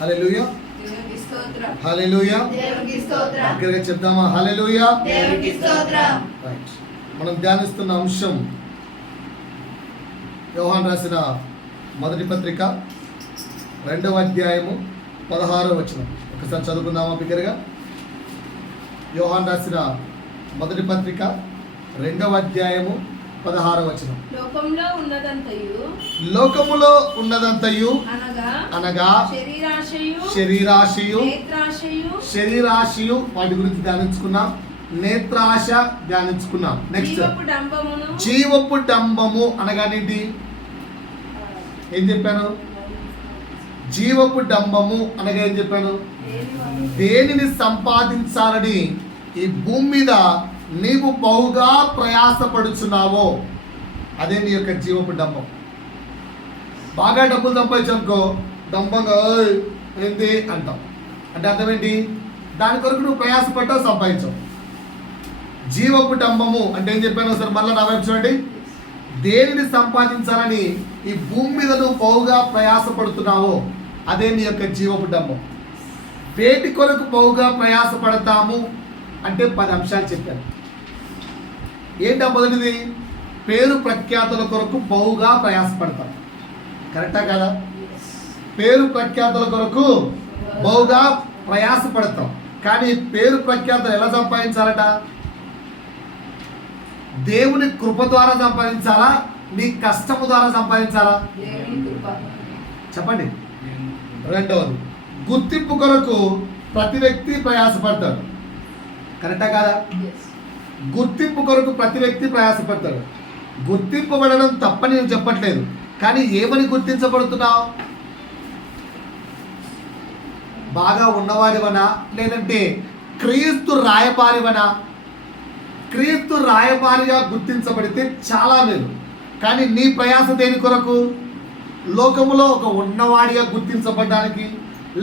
హల్లెలూయా, దేవునికి స్తోత్రం. హల్లెలూయా. దేవునికి స్తోత్రం. దగ్గరగా చెప్దామా? హల్లెలూయా. దేవునికి స్తోత్రం. రైట్. మనం ధ్యానిస్తున్న అంశం యోహాను రాసిన మొదటి పత్రిక 2వ అధ్యాయము 16వ వచనం. ఒకసారి చదువుకుందామా బిగ్గరగా? యోహాను రాసిన మొదటి పత్రిక 2వ అధ్యాయము 16వ వచనం. లోకములో ఉన్నదంతయు అనగా శరీరాశయు వాటి గురించి ధ్యానించుకున్నాం. నేత్రాశ ధ్యానించుకున్నాం. నెక్స్ట్ జీవపు డంబము అనగానేంటి? ఏం చెప్పాను? జీవపు డంబము అనగా ఏం చెప్పాను? దేనిని సంపాదించాలని ఈ భూమి మీద నీవు బహుగా ప్రయాసపడుచున్నావో అదే నీ యొక్క జీవపు డంబం. బాగా డబ్బులు సంపాదించనుకో డంబంగా ఏంది అంటాం. అంటే అర్థం ఏంటి? దాని కొరకు నువ్వు ప్రయాసపడ్డావు, సంపాదించావు. జీవపు డంబము అంటే ఏం చెప్పాను? ఒకసారి మళ్ళీ నా వైపు చూడండి. దేనిని సంపాదించాలని ఈ భూమి మీద నువ్వు బహుగా ప్రయాసపడుతున్నావో అదే నీ యొక్క జీవపు డంబం. వేటి కొరకు బహుగా ప్రయాసపడతాము అంటే 10 అంశాలు చెప్పాను. ఏంటా మొదటిది? పేరు ప్రఖ్యాతుల కొరకు బహుగా ప్రయాసపడతాం. కరెక్టా కదా? పేరు ప్రఖ్యాతుల కొరకు బహుగా ప్రయాసపడతాం. కానీ పేరు ప్రఖ్యాతులు ఎలా సంపాదించాలట? దేవుని కృప ద్వారా సంపాదించాలా? నీ కష్టము ద్వారా సంపాదించాలా? చెప్పండి. రెండవది, గుర్తింపు కొరకు ప్రతి వ్యక్తి ప్రయాసపడతాడు. కరెక్టా కాదా? గుర్తింపు కొరకు ప్రతి వ్యక్తి ప్రయాసపడతాడు. గుర్తింపబడడం తప్పని నేను చెప్పట్లేదు, కానీ ఏమని గుర్తించబడుతున్నావు? బాగా ఉన్నవాడివనా, లేదంటే క్రీస్తు రాయబారివనా? క్రీస్తు రాయబారిగా గుర్తించబడితే చాలా మేలు. కానీ నీ ప్రయాస దేని కొరకు? లోకములో ఒక ఉన్నవాడిగా గుర్తించబడ్డానికి,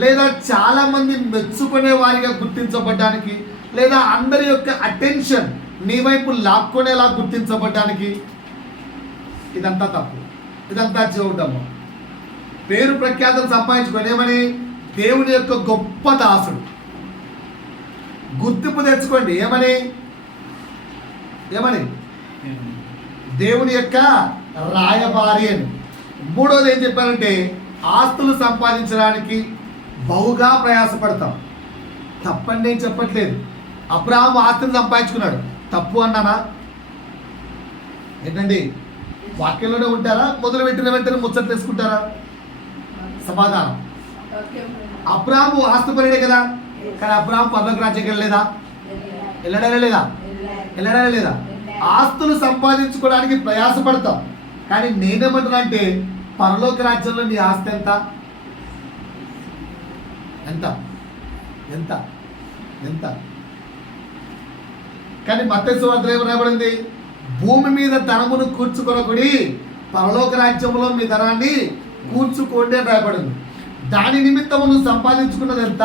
లేదా చాలామంది మెచ్చుకునే వారిగా గుర్తించబడ్డానికి, లేదా అందరి యొక్క అటెన్షన్ నీ వైపు లాక్కునేలా గుర్తించబడ్డానికి. ఇదంతా తప్పు. ఇదంతా జీవడము. పేరు ప్రఖ్యాతులు సంపాదించుకొని ఏమని? దేవుని యొక్క గొప్ప దాసుడు. గుర్తింపు తెచ్చుకోండి. ఏమని? దేవుని యొక్క రాయబారి అని. మూడోది ఏం చెప్పారంటే ఆస్తులు సంపాదించడానికి బహుగా ప్రయాసపడతాం. తప్పని నేను చెప్పట్లేదు. అబ్రహాము ఆస్తిని సంపాదించుకున్నాడు. తప్పు అన్నానా? ఏంటండి? వాక్యంలోనే ఉంటారా? మొదలుపెట్టిన వెంటనే ముచ్చట్లు వేసుకుంటారా? సమాధానం. అబ్రహాము ఆస్తిపరుడే కదా. కానీ అబ్రహాము పరలోక రాజ్యానికి వెళ్ళలేదా? వెళ్ళడా లేదా? ఆస్తులు సంపాదించుకోవడానికి ప్రయాసపడతాం. కానీ నేనేమంటున్నా అంటే పరలోక రాజ్యంలో నీ ఆస్తి ఎంత ఎంత ఎంత ఎంత కానీ మత్తయి సువార్తలో ఏమని రాయబడింది? భూమి మీద ధనమును కూర్చుకొనకుడి, పరలోక రాజ్యంలో మీ ధనాన్ని కూర్చుకోండి అని రాయబడింది. దాని నిమిత్తము నువ్వు సంపాదించుకున్నది ఎంత?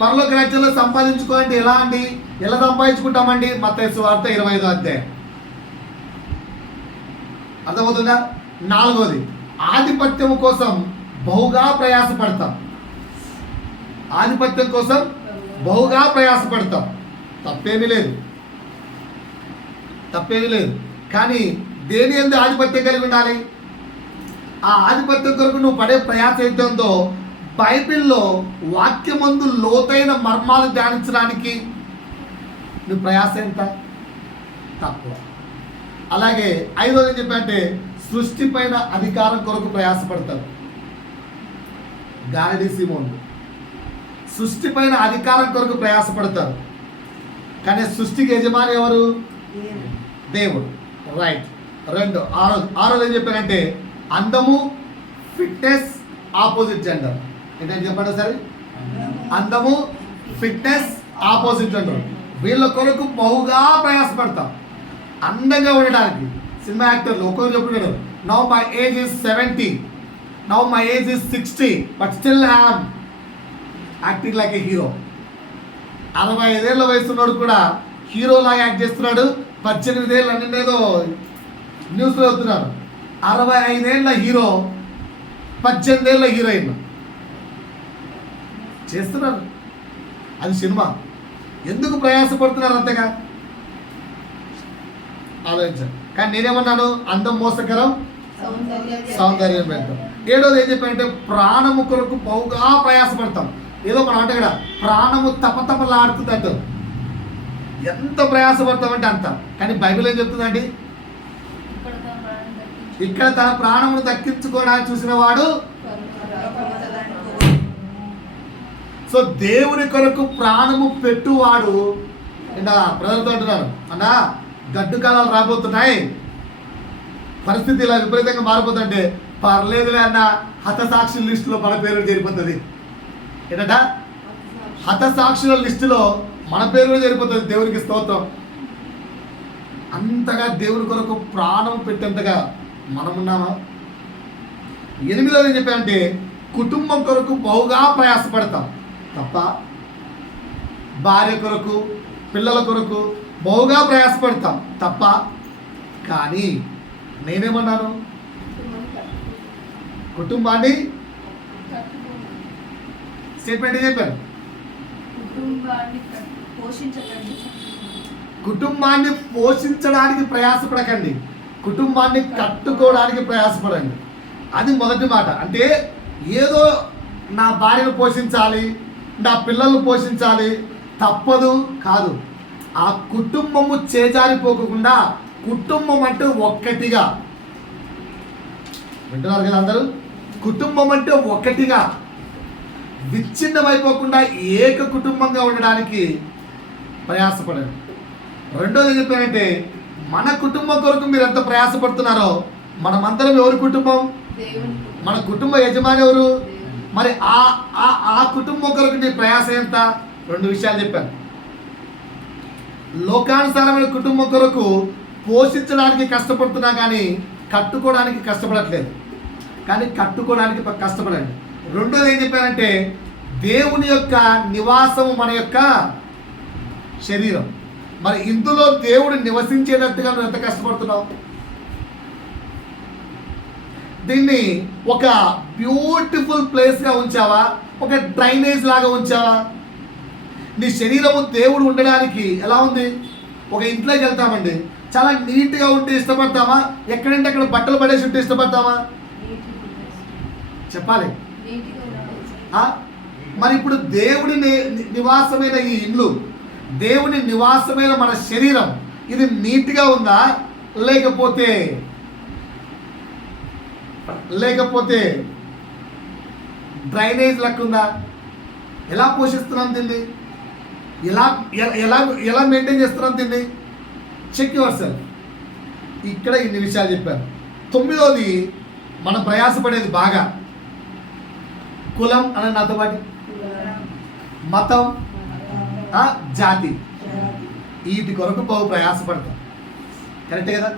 పరలోక రాజ్యంలో సంపాదించుకోవాలంటే ఎలా అండి? ఎలా సంపాదించుకుంటామండి? మత్తయి సువార్త 25వ అధ్యాయం. అర్థమవుతుందా? 4వది, ఆధిపత్యం కోసం బహుగా ప్రయాసపడతాం. ఆధిపత్యం కోసం బహుగా ప్రయాసపడతాం. తప్పేమీ లేదు. కానీ దేని యందు ఆధిపత్యం కలిగి ఉండాలి? ఆ ఆధిపత్యం కొరకు నువ్వు పడే ప్రయాస అయితే ఉందో బైబిల్లో వాక్యమందు లోతైన మర్మాలు ధ్యానించడానికి నువ్వు ప్రయాస ఎంత? తక్కువ. అలాగే 5వది ఏం చెప్పంటే సృష్టి పైన అధికారం కొరకు ప్రయాసపడతారు. గారడీ సిమోన్ సృష్టి పైన అధికారం కొరకు ప్రయాసపడతారు. కానీ సృష్టికి యజమాని ఎవరు? దేవుడు. రైట్. ఆరోది ఏం చెప్పారంటే అందము, ఫిట్నెస్, ఆపోజిట్ జెండర్. ఏంటని చెప్పండి ఒకసారి. అందము, ఫిట్నెస్, ఆపోజిట్ జెండర్. వీళ్ళ కొరకు బహుగా ప్రయాసపడతాం అందంగా ఉండడానికి. సినిమా యాక్టర్లు ఒక్కొక్కరు చెప్పుకుంటారు, now my age is 70, now my age is 60, but still I'm acting like A hero. 65 ఏళ్ళ వయసున్నాడు కూడా హీరోలాగా యాక్ట్ చేస్తున్నాడు. 18 ఏళ్ళు అన్నేదో న్యూస్లో అవుతున్నారు. 65 ఏళ్ళ హీరో, 18 ఏళ్ళ హీరోయిన్. చేస్తున్నారు. అది సినిమా. ఎందుకు ప్రయాసపడుతున్నారు అంతగా ఆలోచించండి. కానీ నేనేమన్నాను, అందం మోసకరం, సౌందర్యం పెడతాం. ఏడోది ఏం చెప్పానంటే ప్రాణము కొరకు బహుగా ప్రయాసపడతాం. ఏదో మనం అంటే కదా ప్రాణము తపతపలాడుతుందంట. ఎంత ప్రయాసపడతామంటే అంత. కానీ బైబిల్ ఏం చెప్తుందండి, ఇక్కడ తన ప్రాణమును దక్కించుకోవడానికి చూసిన వాడు. సో దేవుని కొరకు ప్రాణము పెట్టువాడు. ప్రజలతో అంటున్నారు, అన్నా గడ్డు కాలాలు రాబోతున్నాయి, పరిస్థితి ఇలా విపరీతంగా మారిపోతుంటే పర్లేదులే అన్న హతసాక్షుల లిస్టులో మన పేరు చేరిపోతుంది. ఏంటంట, హతసాక్షుల లిస్టులో మన పేరు చేరిపోతుంది. దేవునికి స్తోత్రం. అంతగా దేవుని కొరకు ప్రాణం పెట్టేంతగా మనమున్నామా? ఎనిమిదోది ఏం చెప్పానంటే కుటుంబం కొరకు బహుగా ప్రయాసపడతాం తప్ప భార్య కొరకు పిల్లల కొరకు బహుగా ప్రయాసపడతాం తప్ప. కానీ నేనేమన్నాను, కుటుంబాన్ని స్టేట్మెంట్ చెప్పాను, కుటుంబాన్ని పోషించడానికి ప్రయాసపడకండి, కుటుంబాన్ని కట్టుకోవడానికి ప్రయాసపడండి. అది మొదటి మాట. అంటే ఏదో నా భార్యను పోషించాలి, నా పిల్లలను పోషించాలి, తప్పదు కాదు. ఆ కుటుంబము చేజారిపోకుండా కుటుంబం అంటే ఒక్కటిగా, వింటున్నారు కదా అందరూ, కుటుంబం అంటే ఒక్కటిగా విచ్ఛిన్నమైపోకుండా ఏక కుటుంబంగా ఉండడానికి ప్రయాసపడండి. రెండోది ఏం చెప్పానంటే మన కుటుంబం కొరకు మీరు ఎంత ప్రయాసపడుతున్నారో మనమందరం ఎవరి కుటుంబం, మన కుటుంబ యజమాని ఎవరు, మరి ఆ కుటుంబం కొరకు నీ ప్రయాస ఎంత? రెండు విషయాలు చెప్పాను. లోకానుసారమైన కుటుంబం కొరకు పోషించడానికి కష్టపడుతున్నా కానీ కట్టుకోవడానికి కష్టపడట్లేదు. కానీ కట్టుకోవడానికి కష్టపడండి. రెండోది ఏం చెప్పానంటే దేవుని యొక్క నివాసము మన యొక్క శరీరం. మరి ఇందులో దేవుడు నివసించేటట్టుగా నువ్వు ఎంత కష్టపడుతున్నావు? దీన్ని ఒక బ్యూటిఫుల్ ప్లేస్గా ఉంచావా, ఒక డ్రైనేజ్ లాగా ఉంచావా? నీ శరీరము దేవుడు ఉండడానికి ఎలా ఉంది? ఒక ఇంట్లోకి వెళ్తామండి, చాలా నీట్గా ఉంటే ఇష్టపడతామా? ఎక్కడంటే అక్కడ బట్టలు పడేసి ఉంటే ఇష్టపడతామా? చెప్పాలి. మరి ఇప్పుడు దేవుడి నివాసమైన ఈ ఇల్లు, దేవుని నివాసమైన మన శరీరం, ఇది నీట్గా ఉందా లేకపోతే డ్రైనేజ్ లెక్కుందా? ఎలా పోషిస్తున్నాం దీన్ని? ఎలా మెయింటైన్ చేస్తున్నాం దీన్ని? Check yourself. ఇక్కడ ఇన్ని విషయాలు చెప్పాను. తొమ్మిదోది మనం ప్రయాసపడేది బాగా కులం అని నాతో పాటు, మతం, జాతి, వీటి కొరకు బహు ప్రయాసపడతాం. కరెక్టే కదా?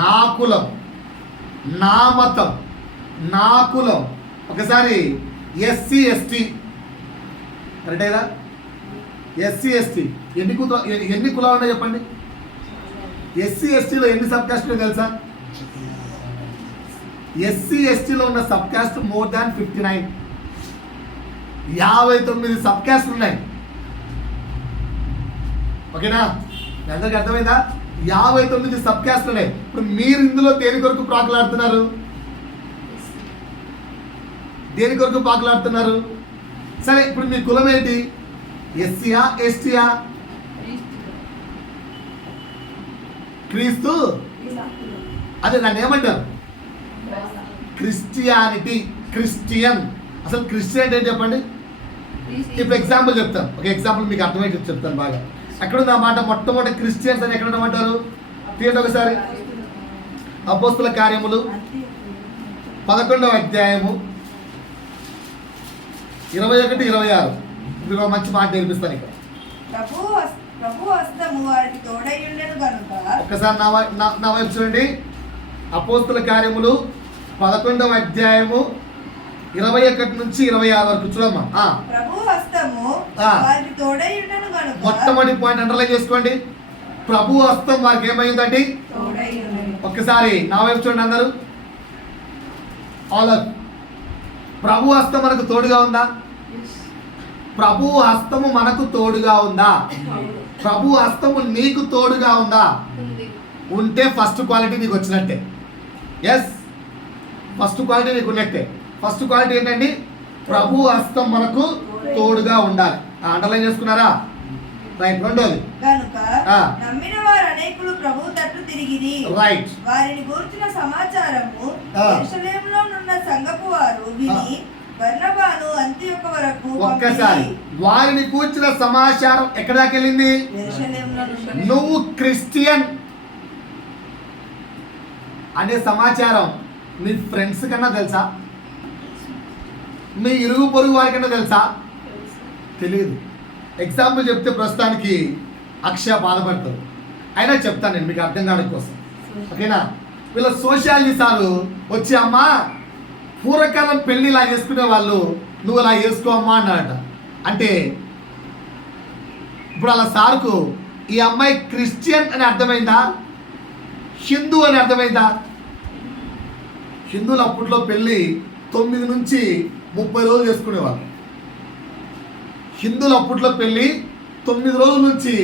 నా కులం, నా మతం, నా కులం. ఒకసారి ఎస్సీ ఎస్టీ, కరెక్టే కదా? ఎస్సీ ఎస్టీ ఎన్ని కులాలు ఉన్నాయో చెప్పండి. ఎస్సీ ఎస్టీలో ఎన్ని సబ్ కాస్ట్లు తెలుసా? ఎస్సీ ఎస్టీలో ఉన్న sub caste more than 59. 59 sub కాస్ట్లు ఉన్నాయి. ఓకేనా? మీ అందరికి అర్థమైందా? 59 సబ్ కాస్ట్లు ఉన్నాయి. ఇప్పుడు మీరు ఇందులో దేని కొరకు ప్రాకులాడుతున్నారు? దేని కొరకు ప్రాకులాడుతున్నారు? సరే, ఇప్పుడు మీ కులం ఏంటి? ఎస్సీయా ఎస్టీయా? క్రీస్తు. అదే నన్ను ఏమంటారు? Christianity, Christian. అసలు క్రిస్టియన్ ఏంటి చెప్పండి? ఇప్పుడు ఎగ్జాంపుల్ చెప్తాను. ఒక ఎగ్జాంపుల్ మీకు అర్థమయ్యేది చెప్తాను బాగా. ఎక్కడుంది ఆ మాట? మొట్టమొదటి క్రిస్టియన్స్ అని ఎక్కడ ఉండమంటారు? తీయండి ఒకసారి. అపోస్తుల కార్యములు 11వ అధ్యాయము 21, 26. మీకు మంచి మాట నేర్పిస్తాను ఇక్కడ. ఒక్కసారి నా వైపు చూడండి. అపోస్తుల కార్యములు 11వ అధ్యాయము 21 నుంచి 26 వరకు చూడమ్మా. మొట్టమొదటి పాయింట్ అండర్లైన్ చేసుకోండి. ప్రభు హస్తం వారికి ఏమైందండి? ఒక్కసారి నా వైపు చూడండి అందరూ. ప్రభు హస్తం మనకు తోడుగా ఉందా? ప్రభు హస్తము మనకు తోడుగా ఉందా? ప్రభు హస్తము నీకు తోడుగా ఉందా? ఉంది. ఉంటే ఫస్ట్ క్వాలిటీ నీకు వచ్చినట్టే. ఎస్, ఫస్ట్ క్వాలిటీ నీకు ఉన్నట్టే. ఫస్ట్ క్వాలిటీ ఏంటండి? ప్రభు హస్తం మనకు తోడుగా ఉండాలి. అండర్లైన్ చేసుకున్నారా? రైట్. రెండోది గనుక ఆ. నమ్మిన వారు అనేకులు ప్రభు తట్టు తిరిగిరి. రైట్. వారిని గూర్చిన సమాచారము ఆ. యెరూషలేములో నున్న సంఘపు వారు విని బర్నబాను అంతియొక్క వరకు ఒక్కసారి వారిని కూర్చిన సమాచారం ఎక్కడ దాకా వెళ్ళింది? యెరూషలేములో నున్న నువ్వు క్రిస్టియన్ అనే సమాచారం నీ ఫ్రెండ్స్ కన్నా తెలుసా? మీ ఇరుగు పొరుగు వారికన్నా తెలుసా? తెలియదు. ఎగ్జాంపుల్ చెప్తే ప్రస్తుతానికి అక్షయ బాధపడతారు. అయినా చెప్తాను నేను మీకు అర్థం కావడం కోసం, ఓకేనా? వీళ్ళ సోషాలిసాలు వచ్చి అమ్మా పూర్వకాలం పెళ్ళి ఇలా చేసుకునే వాళ్ళు నువ్వు ఇలా చేసుకో అమ్మా అన్నాడట. అంటే ఇప్పుడు అలా సార్కు ఈ అమ్మాయి క్రిస్టియన్ అని అర్థమైందా, హిందూ అని అర్థమైందా? హిందువులు అప్పట్లో పెళ్ళి 9 నుంచి 30 రోజులు చేసుకునేవాళ్ళు. హిందువులు అప్పట్లో పెళ్ళి 9 రోజుల నుంచి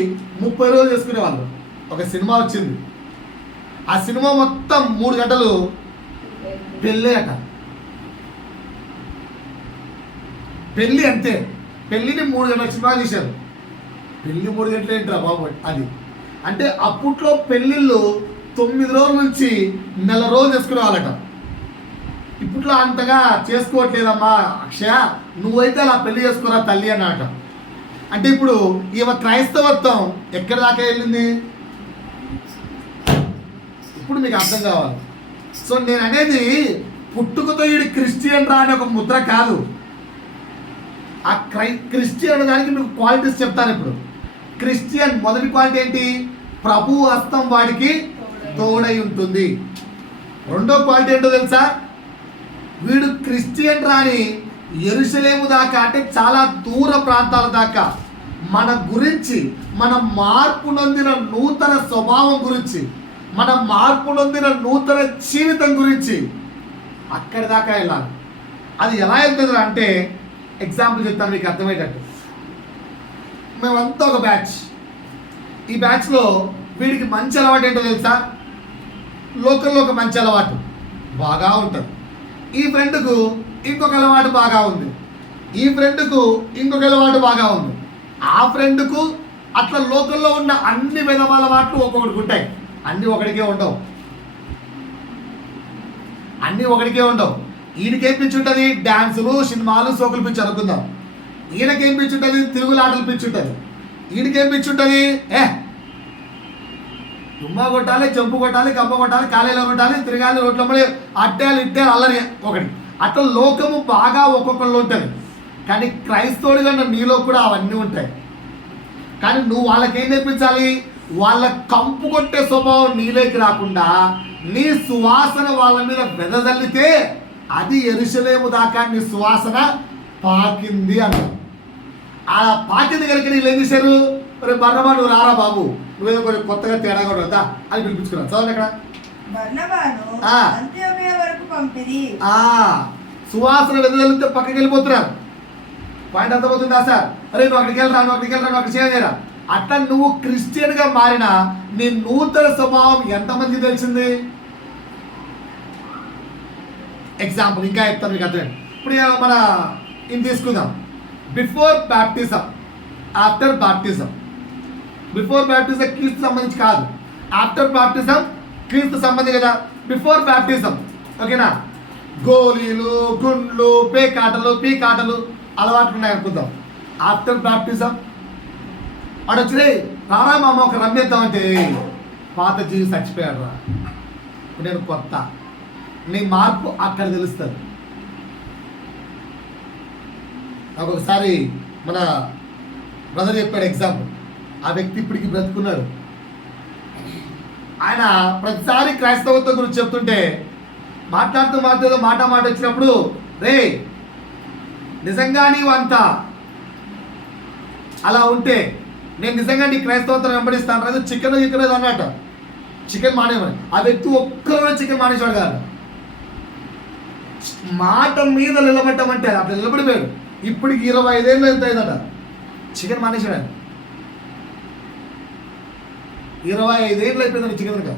30 రోజులు చేసుకునేవాళ్ళు. ఒక సినిమా వచ్చింది, ఆ సినిమా మొత్తం 3 గంటలు పెళ్ళి అట. పెళ్ళి అంతే, పెళ్ళిని 3 గంటల సినిమా తీశారు. పెళ్ళి 3 గంటలు ఏంట్రా బాబు అది. అంటే అప్పట్లో పెళ్ళిళ్ళు 9 రోజుల నుంచి నెల రోజులు చేసుకునేవాళ్ళట. ఇప్పట్లో అంతగా చేసుకోవట్లేదమ్మా అక్షయ, నువ్వైతే అలా పెళ్లి చేసుకోరా తల్లి అన్నట. అంటే ఇప్పుడు ఈమె క్రైస్తవత్వం ఎక్కడి దాకా వెళ్ళింది? ఇప్పుడు మీకు అర్థం కావాలి. సో నేను అనేది పుట్టుకతో ఈడు క్రిస్టియన్ రా అనే ఒక ముద్ర కాదు. ఆ క్రిస్టియన్ అనే దానికి మీకు క్వాలిటీస్ చెప్తాను ఇప్పుడు. క్రిస్టియన్ మొదటి క్వాలిటీ ఏంటి? ప్రభు హస్తం వాడికి తోడై ఉంటుంది. రెండో క్వాలిటీ ఏంటో తెలుసా? వీడు క్రిస్టియన్ రాని యెరూషలేము దాకా, అంటే చాలా దూర ప్రాంతాల దాకా మన గురించి, మన మార్పు నొందిన నూతన స్వభావం గురించి, మన మార్పు నొందిన నూతన జీవితం గురించి అక్కడి దాకా వెళ్ళాలి. అది ఎలా వెళ్తుంది అంటే ఎగ్జాంపుల్ చెప్తాను మీకు అర్థమయ్యేటట్టు. మేమంతా ఒక బ్యాచ్. ఈ బ్యాచ్లో వీడికి మంచి అలవాటు ఏంటో తెలుసా? లోకల్లో ఒక మంచి అలవాటు బాగా ఉంటుంది. ఈ ఫ్రెండ్కు ఇంకొక అలవాటు బాగా ఉంది. ఈ ఫ్రెండ్కు ఇంకొక అలవాటు బాగా ఉంది. ఆ ఫ్రెండ్కు అట్లా లోకల్లో ఉన్న అన్ని విధమైన అలవాట్లు ఒక్కొక్కడికి ఉంటాయి. అన్నీ ఒకడికే ఉండవు. అన్నీ ఒకడికే ఉండవు. ఈయనకేం పిచ్చి ఉంటుంది? డ్యాన్సులు, సినిమాలు, సోకులు పిచ్చి అనుకుందాం. ఈయనకేం పిచ్చి ఉంటుంది? తిరుగులాటలు పిచ్చి ఉంటుంది. ఈయనకేం పిచ్చి ఉంటుంది? తుమ్మ కొట్టాలి, చెంపు కొట్టాలి, కమ్మ కొట్టాలి, కాలేలో కొట్టాలి, తిరగాలి, రోడ్ల మళ్ళీ అట్టాలి ఇట్టాలి అల్లరి ఒకటి. అట్లా లోకము బాగా ఒక్కొక్కళ్ళు ఉంటుంది. కానీ క్రైస్తవుడిగా నీలో కూడా అవన్నీ ఉంటాయి. కానీ నువ్వు వాళ్ళకేం నేర్పించాలి? వాళ్ళ కంపు కొట్టే స్వభావం నీలోకి రాకుండా నీ సువాసన వాళ్ళ మీద వెదజల్లితే అది యెరూషలేము దాకా నీ సువాసన పాకింది అన్న. ఆ పాకింది కనుక నీళ్ళు ఏం చేశారు? మరి బర్నబా నువ్వు రారా బాబు, నువ్వేదో కొంచెం కొత్తగా తేడా కూడా వద్దా అని పిలిపించుకున్నావు. చదవండి అక్కడ. బర్నబాను ఆ. అంత్యోకయ వరకు పంపిరి. సువాసన వెదజల్లితే పక్కకి వెళ్ళిపోతున్నారు. పాయింట్ అర్థమవుతుందా సార్? అరే నువ్వు అక్కడికి వెళ్ళరా, నువ్వు అక్కడికి వెళ్ళరా, నువ్వు అక్కడ చేయరా. అట్లా నువ్వు క్రిస్టియన్గా మారిన నీ నూతన స్వభావం ఎంతమంది తెలిసింది? ఎగ్జాంపుల్ ఇంకా చెప్తాను మీకు అర్థం. ఇప్పుడు మన ఇది తీసుకుందాం. Before baptism, after baptism. Before baptism క్రీస్తు సంబంధించి కాదు, ఆఫ్టర్ బ్యాప్టిజం క్రీస్తు సంబంధి కదా. బిఫోర్ బ్యాప్టిజం ఓకేనా, గోళీలు, గుండ్లు, పేకాటలు, పీకాటలు అలవాట్లు ఉన్నాయి అనుకుందాం. ఆఫ్టర్ బ్యాప్టిజం వాడు వచ్చి రారా మామ ఒక రమ్మేద్దామంటే పాత జీవి చచ్చిపోయాడు రా, నేను కొత్త. నీ మార్పు అక్కడ తెలుస్తుంది. నాకు ఒకసారి మన బ్రదర్ చెప్పాడు ఎగ్జాంపుల్. ఆ వ్యక్తి ఇప్పటికి బ్రతుకున్నాడు. ఆయన ప్రతిసారి క్రైస్తవత్వం గురించి చెప్తుంటే మాట్లాడుతూ మాట వచ్చినప్పుడు, రే నిజంగా నీవు అంతా అలా ఉంటే నేను నిజంగా నీ క్రైస్తవత్వం వెంబడిస్తాను రాదు. చికెన్ అన్నట్ట, చికెన్ మానేమని. ఆ వ్యక్తి ఒక్కరోజు చికెన్ మానేసాడు కాదు. మాట మీద నిలబడ్డామంటే అట్లా నిలబడిపోయాడు. ఇప్పటికి 25 ఏళ్ళు ఎంత అయిందట చికెన్ మానేసాడు. 25 ఏళ్ళు అయిపోయిందండి చికెన్ తినక.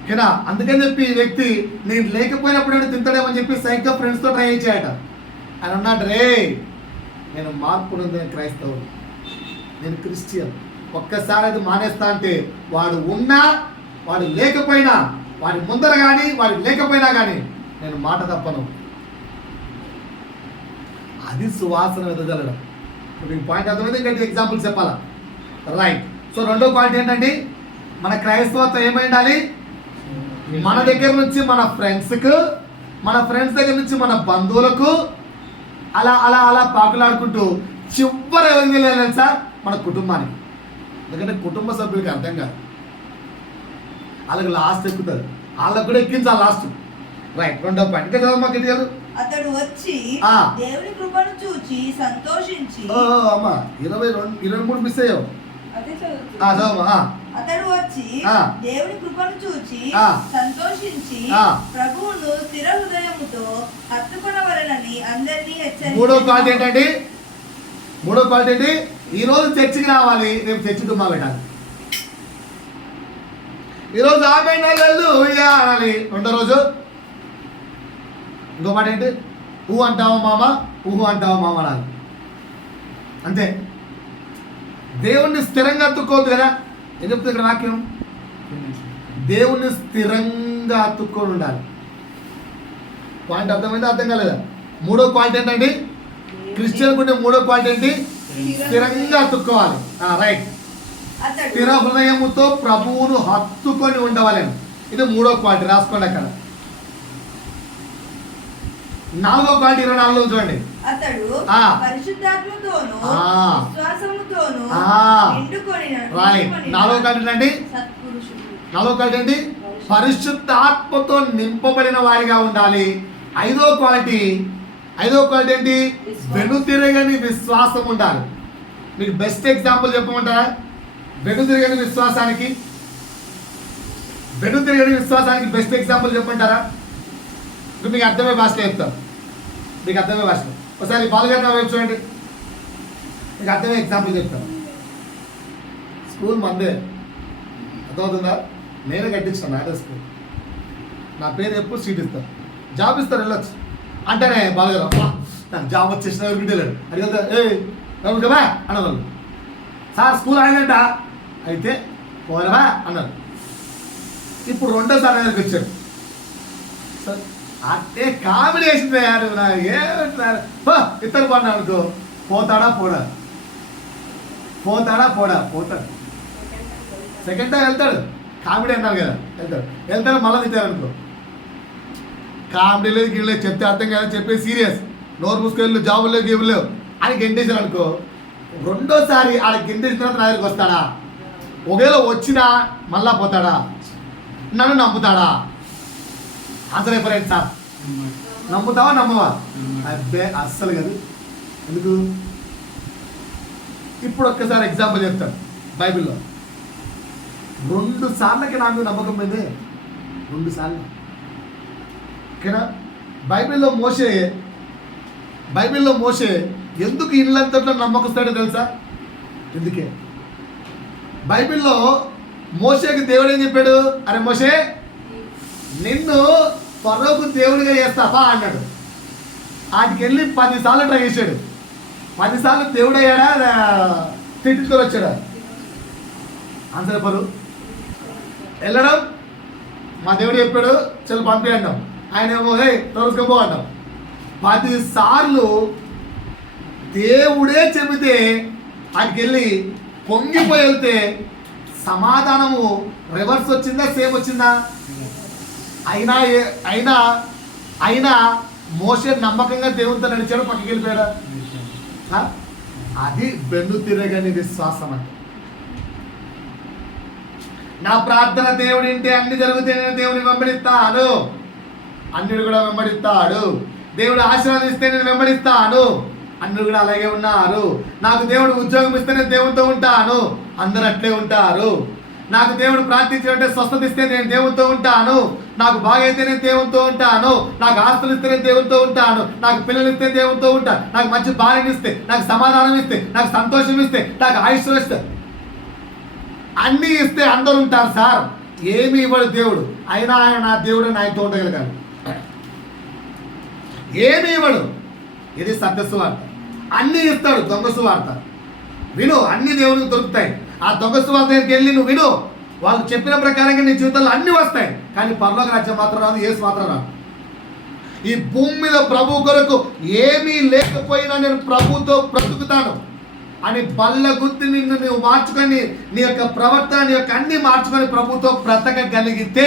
ఓకేనా? అందుకని చెప్పి ఈ వ్యక్తి నేను లేకపోయినప్పుడు తింటాడేమని చెప్పి సైడ్గా ఫ్రెండ్స్తో ట్రై చేయాట. ఆయన అన్నాడు, రే నేను మార్పు నొందిన క్రైస్తవుడు, నేను క్రిస్టియన్, ఒక్కసారి అది మానేస్తా అంటే వాడు ఉన్నా వాడు లేకపోయినా, వాడి ముందర కానీ వాడి లేకపోయినా కానీ నేను మాట తప్పను. అది సువాసన వెదజల్లడం. ఇప్పుడు ఈ పాయింట్ అర్థమైంది. ఇంకా ఎగ్జాంపుల్ చెప్పాలా? రైట్. సో రెండో పాయింట్ ఏంటంటే మన క్రైస్తవత్వం ఏమై ఉండాలి? మన దగ్గర నుంచి మన ఫ్రెండ్స్కు, మన ఫ్రెండ్స్ దగ్గర నుంచి మన బంధువులకు అలా అలా అలా పాకులాడుకుంటూ చివరి ఎవరికి వెళ్ళాలి సార్? మన కుటుంబానికి. ఎందుకంటే కుటుంబ సభ్యులకి అర్థం కాదు, వాళ్ళకి లాస్ట్ ఎక్కుతారు, వాళ్ళకు కూడా ఎక్కించాలి లాస్ట్. రైట్. రెండో పాయింట్ ఇంకా చదవమ్మా గిరిగారు. అతడు వచ్చి ఆ. దేవుని కృపను చూచి సంతోషించి అమ్మా 23 మిస్ అయ్యావు. అదే చదువుతున్నా. చదవమ్మా. అతడు వచ్చి ఆ. దేవుని కృపను చూచి ఆ. సంతోషించి ఆ. ప్రభువును స్థిర హృదయముతో హత్తుకొనవలెనని అందరినీ మూడో క్వాలిటీ హెచ్చరించాడు. ఏంటండి? మూడో క్వాలిటీ ఏంటి? ఈరోజు చర్చికి రావాలి, రేపు చర్చి దుమ్మా పెట్టాలి. ఈరోజు ఆమె నెలలు అనాలి, రెండో రోజు ఇంకో మాట ఏంటి? ఊహు అంటావా మామ, ఊహు అంటావా మామ అనాలి. అంతే. దేవుణ్ణి స్థిరంగా అతుక్కోవద్దు కదా. ఏం చెప్తుంది ఇక్కడ వాక్యం? దేవుణ్ణి స్థిరంగా అతుక్కొని ఉండాలి. పాయింట్ అర్థమైందా? అర్థం కాలేదా? మూడో క్వాలిటీ ఏంటండి? క్రిస్టియన్ ఉండే మూడో క్వాలిటీ ఏంటి? స్థిరంగా అతుక్కోవాలి. రైట్. అతడు స్థిర హృదయముతో ప్రభువును హత్తుకొని ఉండవాలని. ఇది మూడో క్వాలిటీ, రాసుకోండి అక్కడ. నాలుగో క్వాలిటీ 24లో చూడండి. అతడు ఆ. పరిశుద్ధాత్మతోను ఆ. విశ్వాసముతోను ఆ. నిండుకొని రైట్. నాలుగో క్వాలిటీ అండి, సత్పురుషుడు. నాలుగో క్వాలిటీ ఏంటి? పరిశుద్ధాత్మతో నింపబడిన వారిగా ఉండాలి. ఐదో క్వాలిటీ ఏంటి? వెనుతిరగని విశ్వాసం ఉండాలి. మీకు బెస్ట్ ఎగ్జాంపుల్ చెప్పమంటారా? వెనుతిరగని విశ్వాసానికి బెస్ట్ ఎగ్జాంపుల్ చెప్పమంటారా? ఇప్పుడు మీకు అర్థమయ్యే భాషలో చెప్తాను. మీకు అర్థమయ్యే భాషలో ఒకసారి బాలుగారు నా వైపు చూడండి, మీకు అర్థమయ్యే ఎగ్జాంపుల్ చెప్తాను. స్కూల్ మందే, అర్థమవుతుందా? నేనే కట్టించాను నాదే స్కూల్. నా పేరు ఎప్పుడు సీట్ ఇస్తాను, జాబ్ ఇస్తారు, వెళ్ళొచ్చు అంటేనే బాలుగారు అబ్బా నాకు జాబ్ వచ్చేసిన ఎవరికి తెలియదు అడిగితే ఎవరు కదా అన్నవాళ్ళు. సార్ స్కూల్ ఆయనంట, అయితే పోరవా అన్నారు. ఇప్పుడు రెండోసారి దగ్గరికి వచ్చాడు. సార్ అంటే కామెడీ వేసింది ఏమంటున్నారు, ఇద్దరు బాగున్నా అనుకో, పోతాడా పోడా పోతాడు. సెకండ్ టైం వెళ్తాడు, కామెడీ అన్నారు కదా, వెళ్తాడు మళ్ళీ తిట్టారు అనుకో. కామెడీ లేదు గిరి లేదు, చెప్తే అర్థం కాదని చెప్పి సీరియస్, నోరు మూసుకెళ్ళు, జాబులు లేవు గేబులు లేవు అని గెంటేశారు అనుకో. రెండోసారి ఆడ గెంటేసిన తర్వాత నా దగ్గరికి వస్తాడా? ఒకవేళ వచ్చినా మళ్ళా పోతాడా? నన్ను నమ్ముతాడా? ఆన్సర్ అయిపోయాడు సార్. నమ్ముతావా నమ్మవా? అబ్బే అస్సలు కాదు. ఎందుకు? ఇప్పుడు ఒక్కసారి ఎగ్జాంపుల్ చెప్తాను. బైబిల్లో 2 సార్లకి నాకు నమ్మకం పోయింది. 2 సార్లు. ఓకేనా? బైబిల్లో మోషే ఎందుకు ఇళ్ళంతట్లో నమ్మకస్తాడో తెలుసా? ఎందుకే బైబిల్లో మోషేకి దేవుడు ఏం చెప్పాడు? అరే మోషే, నిన్ను ఫరోకు దేవుడిగా చేస్తావా అన్నాడు. వాటికి వెళ్ళి 10 సార్లు ట్రై చేశాడు. 10 సార్లు దేవుడు అయ్యాడా, తిట్టుకొని వచ్చాడా? ఆన్సర్ చెప్పరు. వెళ్ళడం, మా దేవుడు చెప్పాడు చలు పంపి అన్నాం, ఆయన ఏమో తోలుసుకోబో అన్నాం. 10 సార్లు దేవుడే చెబితే వాటికి వెళ్ళి పొంగిపోయి వెళ్తే సమాధానము రివర్స్ వచ్చిందా, సేమ్ వచ్చిందా? అయినా మోషే నమ్మకంగా దేవునితో నడిచాడు, పక్కకి వెళ్ళిపోయాడా? అది బెన్ను తిరగని విశ్వాసం అంటే. నా ప్రార్థన దేవుడి ఇంటే అన్ని జరిగితే నేను దేవుని వెంబడిస్తాను, అన్నిడు కూడా వెంబడిస్తాడు. దేవుడు ఆశీర్వాదిస్తే నేను వెంబడిస్తాను, అన్నిడు కూడా అలాగే ఉన్నారు. నాకు దేవుడు ఉద్యోగం ఇస్తే నేను దేవునితో ఉంటాను, అందరూ అట్లే ఉంటారు. నాకు దేవుడు ప్రార్థించినట్టే స్వస్థత ఇస్తే నేను దేవునితో ఉంటాను, నాకు బాగా అయితే నేను దేవునితో ఉంటాను, నాకు ఆస్తులు ఇస్తే నేను దేవునితో ఉంటాను, నాకు పిల్లలు ఇస్తే దేవునితో ఉంటాను, నాకు మంచి భార్యను ఇస్తే, నాకు సమాధానం ఇస్తే, నాకు సంతోషం ఇస్తే, నాకు ఆయుష్ ఇస్తే, అన్నీ ఇస్తే అందరూ ఉంటారు సార్. ఏమి ఇవ్వడు దేవుడు, అయినా ఆయన నా దేవుడు అని ఆయనతో ఉండగలిగాను. ఏమి ఇవ్వడు. ఇది సత్య సువార్త. అన్నీ ఇస్తాడు దొంగ సువార్త. విను, అన్ని దేవునికి దొరుకుతాయి. ఆ దొంగ సువార్త దగ్గరికి వెళ్ళి నువ్వు విను, వాళ్ళు చెప్పిన ప్రకారంగా నీ జీవితంలో అన్నీ వస్తాయి. కానీ పరలోక రాజ్యం మాత్రం రాదు, యేసు మాత్రం రాదు. ఈ భూమి మీద ప్రభు కొరకు ఏమీ లేకపోయినా నేను ప్రభుతో బ్రతుకుతాను అని బల్ల గుర్తి నిన్ను నువ్వు మార్చుకొని, నీ యొక్క ప్రవర్తన, నీ యొక్క అన్ని మార్చుకొని ప్రభుతో బ్రతకగలిగితే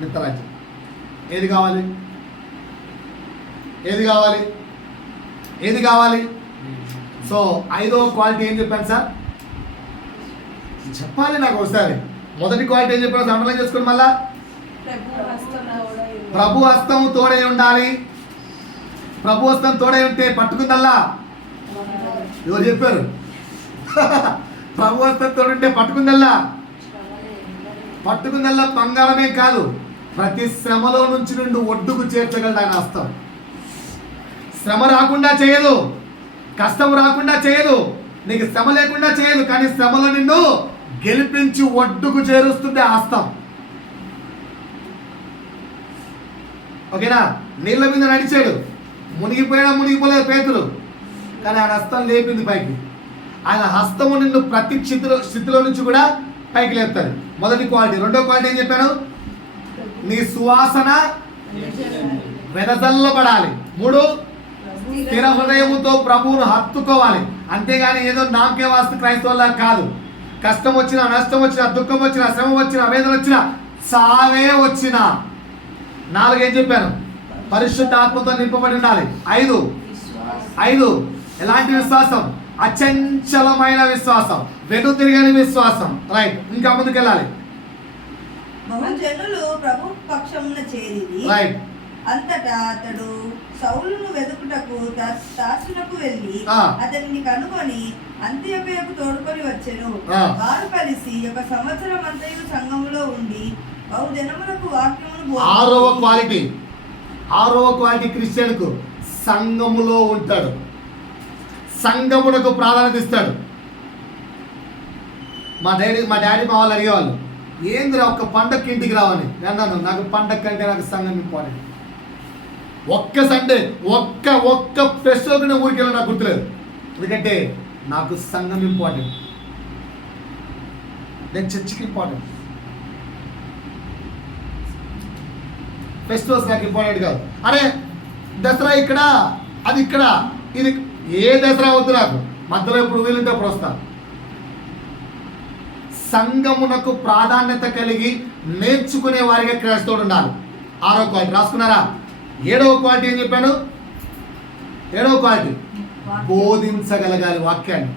నిత్యరాజ్యం. ఏది కావాలి? ఏది కావాలి? ఏది కావాలి? సో 5వ క్వాలిటీ ఏం చెప్పాను సార్? చెప్పాలి నాకు ఒకసారి. మొదటి క్వాలిటీ ఏం చెప్పాను? అండర్లైన్ చేసుకోండి మళ్ళా. ప్రభు హస్తం తోడై ఉండాలి. ప్రభు హస్తం తోడై ఉంటే పట్టుకుందల్లా. ఎవరు చెప్పారు? ప్రభు హస్తం తోడుంటే పట్టుకుందల్లా. పట్టుకుందల్లా బంగారమే కాదు, ప్రతి శ్రమలో నుంచి నుండి ఒడ్డుకు చేర్చగలడు ఆయన హస్తం. శ్రమ రాకుండా చేయదు, కష్టం రాకుండా చేయదు, నీకు శ్రమ లేకుండా చేయదు, కానీ శ్రమలో నిన్ను గెలిపించి ఒడ్డుకు చేరుస్తుంది ఆ హస్తం. ఓకేనా? నీళ్ళ మీద నడిచాడు, మునిగిపోలేదు పేతురు, కానీ ఆయన హస్తం లేపింది పైకి. ఆయన హస్తము నిన్ను ప్రతి స్థితిలో నుంచి కూడా పైకి లేపుతాడు. మొదటి క్వాలిటీ. రెండో క్వాలిటీ ఏం చెప్పాను? నీ సువాసన వెదజల్లబడాలి. 3, స్థిర హృదయముతో ప్రభువును హత్తుకోవాలి. అంతేగాని ఏదో నామకే వాస్తు క్రైస్తవులా కాదు. కష్టం వచ్చినా, నష్టం వచ్చినా, దుఃఖం వచ్చినా, శ్రమ వచ్చినా, వేదన వచ్చినా, సావే వచ్చినా. 4 ఏం చెప్పాను? పరిశుద్ధ ఆత్మతో నింపబడి ఉండాలి. 5 ఎలాంటి విశ్వాసం? అచంచలమైన విశ్వాసం, వెనుతిరగని విశ్వాసం. రైట్, ఇంకా ముందుకెళ్ళాలి. బహుజనులు ప్రభు పక్షమున చేరిరి. రైట్. అంతటా అతడు సౌలును వెతుకుటకు తార్సునకు వెళ్ళి అతనిని కనుగొని అంత్యొకయకు తోడుకొని వచ్చెను. వారు కలిసి 1 సంవత్సరం అంతయు సంఘములో ఉండి బహుజనములకు వాక్యమును బోధించిరి. 6వ క్వాలిటీ క్రిస్టియన్కు సంఘములో ఉంటాడు, సంఘమునకు ప్రాధాన్యత ఇస్తాడు. మా డాడీ మా వాళ్ళు అడిగేవాళ్ళు, ఏందిరా ఒక్క పండక్కి ఇంటికి రావని. అన్నాను, నాకు పండగ కంటే నాకు సంఘం ఇంపార్టెంట్. ఒక్క సండే, ఒక్క ఫెస్టివల్కి నేను ఊరికి వెళ్ళి నాకు గుర్తులేదు, ఎందుకంటే నాకు సంఘం ఇంపార్టెంట్, నేను చర్చికి ఇంపార్టెంట్. ఫెస్టివల్స్ నాకు ఇంపార్టెంట్ కాదు. అరే దసరా ఇక్కడ, అది ఇక్కడ, ఇది ఏ దసరా వద్దు నాకు, మధ్యలో ఎప్పుడు వీలుంటే అప్పుడు వస్తాను. సంఘమునకు ప్రాధాన్యత కలిగి నేర్చుకునే వారిగా క్రైస్తవుడు ఉండాలి. 6వ క్వాలిటీ రాసుకున్నారా? 7వ క్వాలిటీ ఏం చెప్పాను? 7వ క్వాలిటీ బోధించగలగాలి వాక్యాన్ని.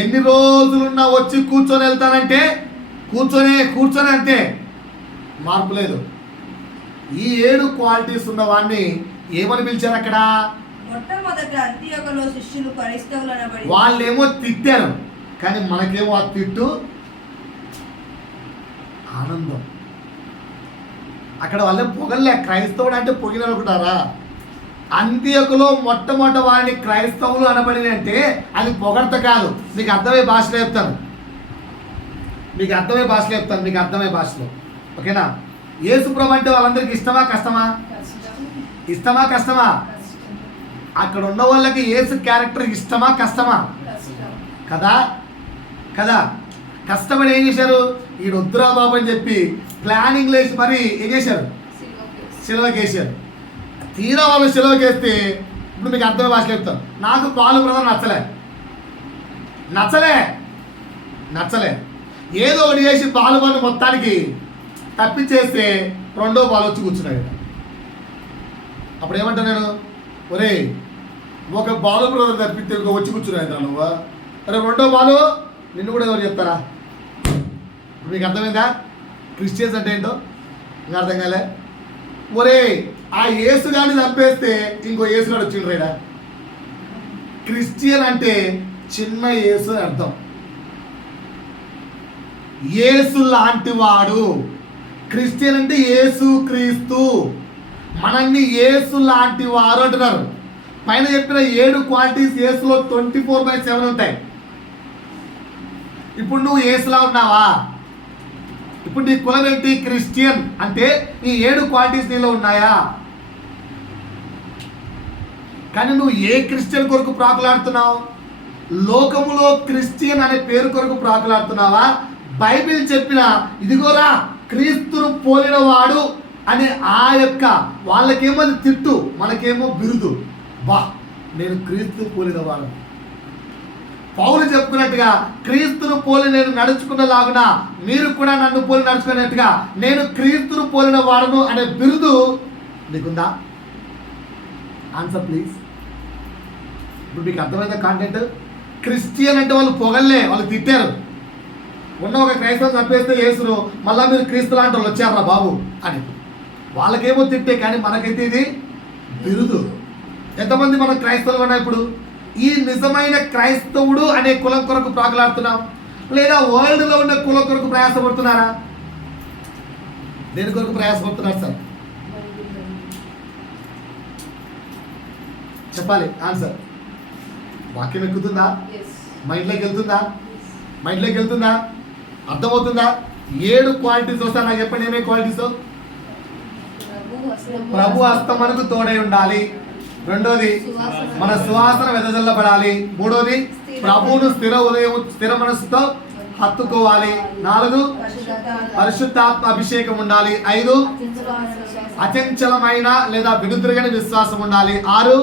ఎన్ని రోజులున్నా వచ్చి కూర్చొని వెళ్తానంటే కూర్చొని అంతే, మార్పు లేదు. ఈ 7 క్వాలిటీస్ ఉన్న వాడిని ఏమని పిలిచారు అక్కడ? మొట్టమొదట అంత్యొకలో శిష్యులు క్రైస్తవులు అనబడి వాళ్ళేమో తిట్టారు, కానీ మనకేమో ఆ తిట్టు ఆనందం. అక్కడ వాళ్ళే పొగలే. క్రైస్తవుడు అంటే పొగిన అనుకుంటారా? అంత్యొకలో మొట్టమొదటి వారిని క్రైస్తవులు అనబడి అంటే అది పొగడత కాదు. మీకు అర్థమయ్యే భాషలో చెప్తాను, మీకు అర్థమయ్యే భాషలో. ఓకేనా? యేసుప్రభు అంటే వాళ్ళందరికీ ఇష్టమా కష్టమా? అక్కడ ఉన్న వాళ్ళకి యేసు క్యారెక్టర్ ఇష్టమా కష్టమా? కదా. కష్టపడి ఏం చేశారు? ఈ వద్దురా బాబు అని చెప్పి ప్లానింగ్ లేసి మరి ఏం చేశారు? సిలువకేసారు. తీరా వాళ్ళు సిలువకేస్తే ఇప్పుడు మీకు అర్థమయ్యే భాషలో చెప్తాను. నాకు పాలు బ్రదర్ నచ్చలే. ఏదో ఒకటి చేసి పాలు పన్ను మొత్తానికి తప్పించేస్తే 2వ పాలు వచ్చి కూర్చున్నాడు. అప్పుడు ఏమంటా నేను, ఒరే ఒక బాలు బ్రదర్ తప్పితే వచ్చి కూర్చున్నాడు నువ్వు, అరే 2వ బాలు నిన్ను కూడా ఎవరు చెప్తారా? మీకు అర్థమైందా క్రిస్టియన్స్ అంటే ఏంటో? ఇంకా అర్థం కాలే? ఒరే ఆ యేసు గాని చంపేస్తే ఇంకో యేసుగాడు వచ్చిండ్రు రేడా. క్రిస్టియన్ అంటే చిన్న యేసు అర్థం. యేసు లాంటి వాడు, క్రిస్టియన్ అంటే యేసు క్రీస్తు, మనల్ని యేసు లాంటి వారు అంటున్నారు. పైన చెప్పిన 7 క్వాలిటీస్ యేసులో 24/7 ఉంటాయి. ఇప్పుడు నువ్వు యేసులా ఉన్నావా? ఇప్పుడు నీ కులం ఏంటి? క్రిస్టియన్ అంటే ఈ 7 క్వాలిటీస్ నీలో ఉన్నాయా? కానీ నువ్వు ఏ క్రిస్టియన్ కొరకు ప్రాకులాడుతున్నావు? లోకములో క్రిస్టియన్ అనే పేరు కొరకు ప్రాకులాడుతున్నావా? బైబిల్ చెప్పిన ఇదిగోరా క్రీస్తును పోలిన వాడు అనే ఆ యొక్క వాళ్ళకేమో అది తిట్టు, మనకేమో బిరుదు. బా నేను క్రీస్తు పోలిన వాడు. పౌలు చెప్పుకున్నట్టుగా క్రీస్తును పోలి నేను నడుచుకున్నలాగున మీరు కూడా నన్ను పోలి నడుచుకున్నట్టుగా నేను క్రీస్తును పోలిన వాడును అనే బిరుదు నీకుందా? Answer please. ఇప్పుడు మీకు అర్థమైందా కాంటెంట్? క్రిస్టియన్ అంటే వాళ్ళు పొగల్లే, వాళ్ళు తిట్టారు. ఉన్న ఒక క్రైస్తవం చంపేస్తే యేసును మళ్ళా మీరు క్రీస్తు లాంటి వాళ్ళు వచ్చారా బాబు అని వాళ్ళకేమో తిట్టే, కానీ మనకైతే ఇది బిరుదు. ఎంతమంది మనం క్రైస్తవులు ఉన్నా ఇప్పుడు? ఈ నిజమైన క్రైస్తవుడు అనే కులం కొరకు ప్రాకులాడుతున్నాం, లేదా వరల్డ్లో ఉన్న కులం కొరకు ప్రయాసపడుతున్నారా? దేని కొరకు ప్రయాసపడుతున్నారు సార్? చెప్పాలి ఆన్సర్. వాక్యం ఎక్కుతుందా? మైండ్లోకి వెళ్తుందా? మైండ్లోకి వెళ్తుందా? అర్థమవుతుందా? 7 క్వాలిటీస్ వస్తాయి. నాకు చెప్పండి ఏమేమి క్వాలిటీస్? ప్రభు హస్తం మనకు తోడై ఉండాలి. రెండోది మన సువాసన వెదజల్లబడాలి. మూడోది ప్రభువును స్థిర మనసుతో హత్తుకోవాలి. 4 పరిశుద్ధాత్మ అభిషేకం ఉండాలి. 5 అచంచలమైన లేదా వినుదిరగని విశ్వాసం ఉండాలి. 6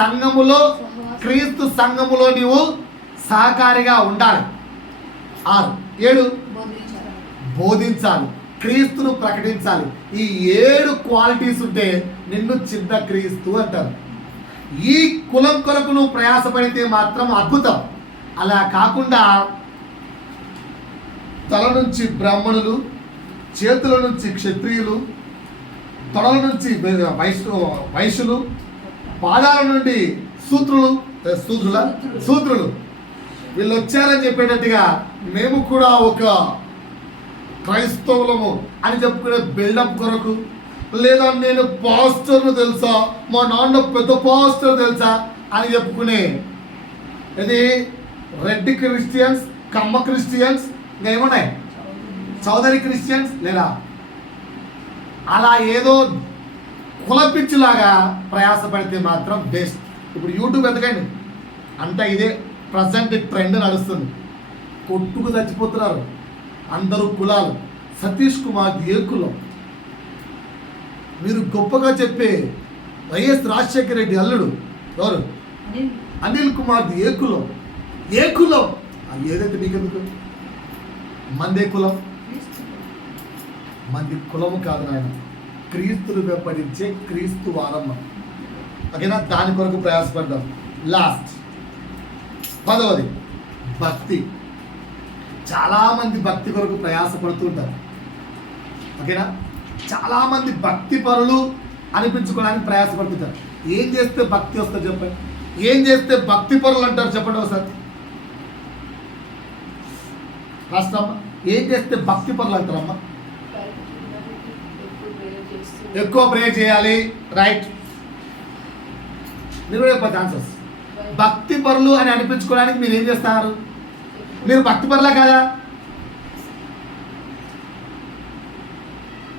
సంఘములో క్రీస్తు సంఘములో నీవు సహకారిగా ఉండాలి. 6 7 బోధించాలి, క్రీస్తును ప్రకటించాలి. ఈ 7 క్వాలిటీస్ ఉంటే నిన్ను చిన్న క్రీస్తు అంటారు. ఈ కులం కొరకు నువ్వు ప్రయాసపడితే మాత్రం అద్భుతం. అలా కాకుండా తల నుంచి బ్రాహ్మణులు, చేతుల నుంచి క్షత్రియులు, తొడల నుంచి వైశ్యులు, పాదాల నుండి శూద్రులు వీళ్ళు వచ్చారని చెప్పేటట్టుగా మేము కూడా ఒక క్రైస్తవులము అని చెప్పుకునే బిల్డప్ కొరకు, లేదా నేను పాస్టర్ను తెలుసా, మా నాన్న పెద్ద పాస్టర్ తెలుసా అని చెప్పుకునే ఇది రెడ్ క్రిస్టియన్స్, కమ్మ క్రిస్టియన్స్, ఇంకా ఏమున్నాయి చౌదరి క్రిస్టియన్స్, లేదా అలా ఏదో కులపిచ్చిలాగా ప్రయాసపడితే మాత్రం బెస్ట్. ఇప్పుడు యూట్యూబ్ ఎందుకండి అంతా ఇదే ప్రజెంట్ ట్రెండ్ నడుస్తుంది. కొట్టుకు చచ్చిపోతున్నారు అందరూ కులాలు. సతీష్ కుమార్ ఏ కులం? మీరు గొప్పగా చెప్పే వైఎస్ రాజశేఖర రెడ్డి అల్లుడు ఎవరు? అనిల్ కుమార్ ఏ కులం? ఏ కులం? ఏదైతే నీకెందుకు? మందే కులం? మంది కులము కాదు నాయన, క్రీస్తును వెంబడించే క్రీస్తు వారమ్మ. ఓకేనా? దాని కొరకు ప్రయాసపడ్డాం. లాస్ట్ 10వది భక్తి. చాలామంది భక్తి కొరకు ప్రయాసపడుతుంటారు. ఓకేనా? చాలామంది భక్తి పరులు అనిపించుకోవడానికి ప్రయాసపడుతుంటారు. ఏం చేస్తే భక్తి వస్తుంది చెప్పండి? ఏం చేస్తే భక్తి పరులు అంటారు చెప్పండి ఒకసారి. రాష్ట్రమ్మ, ఏం చేస్తే భక్తి పరులు అంటారమ్మా? ఎక్కువ ప్రేయర్ చేయాలి. రైట్. మీరు కూడా చెప్పచ్చు ఆన్సర్స్. భక్తి పరులు అని అనిపించుకోవడానికి మీరు ఏం చేస్తారు? మీరు భక్తి పరులా కాదా?